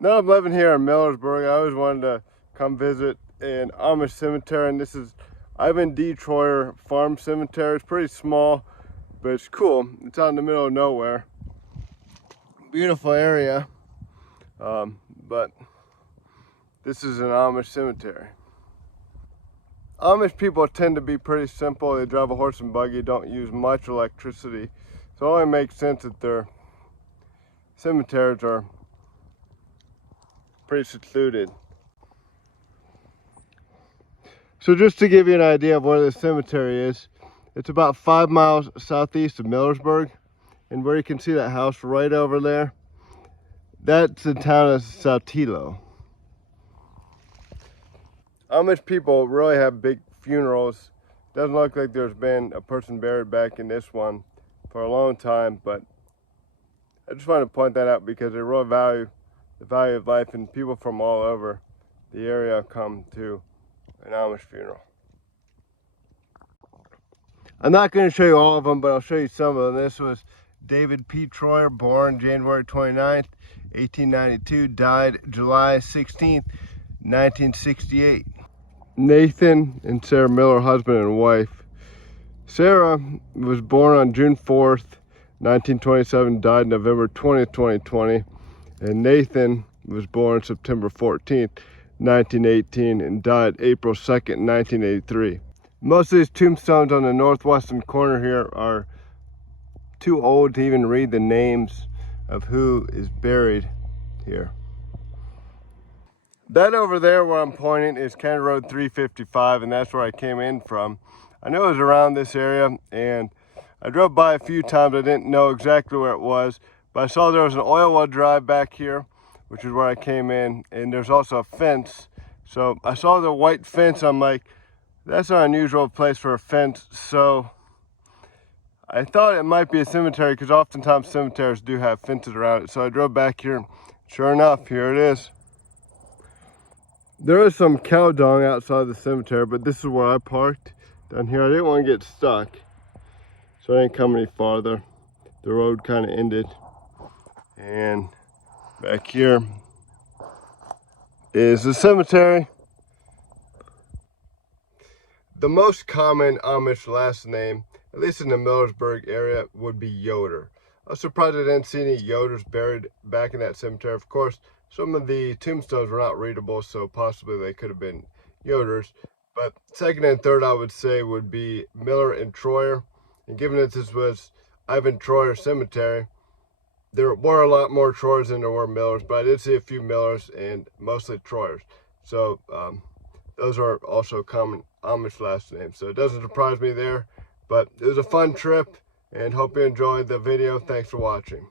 Now I'm living here in Millersburg. I always wanted to come visit an Amish cemetery, and this is Ivan D. Troyer Farm Cemetery. It's pretty small, but it's cool. It's out in the middle of nowhere. Beautiful area, but this is an Amish cemetery. Amish people tend to be pretty simple. They drive a horse and buggy, don't use much electricity, so it only makes sense that their cemeteries are pretty secluded. So just to give you an idea of where this cemetery is, it's about 5 miles southeast of Millersburg, and where you can see that house right over there, that's the town of Saltillo. Amish people really have big funerals. Doesn't look like there's been a person buried back in this one for a long time, but I just wanted to point that out because they really value the value of life, and people from all over the area come to an Amish funeral. I'm not going to show you all of them, but I'll show you some of them. This was David P. Troyer, born January 29th, 1892, died July 16th, 1968. Nathan and Sarah Miller, husband and wife. Sarah was born on June 4th, 1927, died November 20th, 2020. And Nathan was born September 14th, 1918, and died April 2nd, 1983. Most of these tombstones on the northwestern corner here are too old to even read the names of who is buried here. That over there where I'm pointing is County Road 355, and that's where I came in from. I know it was around this area, and I drove by a few times. I didn't know exactly where it was, but I saw there was an oil well drive back here, which is where I came in, and there's also a fence. So I saw the white fence. I'm like, that's an unusual place for a fence. So I thought it might be a cemetery, because oftentimes cemeteries do have fences around it. So I drove back here. Sure enough, here it is. There is some cow dung outside the cemetery, but this is where I parked down here. I didn't want to get stuck, so I didn't come any farther. The road kind of ended. And back here is the cemetery. The most common Amish last name, at least in the Millersburg area, would be Yoder. I was surprised I didn't see any Yoders buried back in that cemetery. Of course, some of the tombstones were not readable, so possibly they could have been Yoders. But second and third, I would say, would be Miller and Troyer. And given that this was Ivan Troyer Cemetery, there were a lot more Troyers than there were Millers, but I did see a few Millers and mostly Troyers. So those are also common Amish last names. So it doesn't surprise me there, but it was a fun trip, and hope you enjoyed the video. Thanks for watching.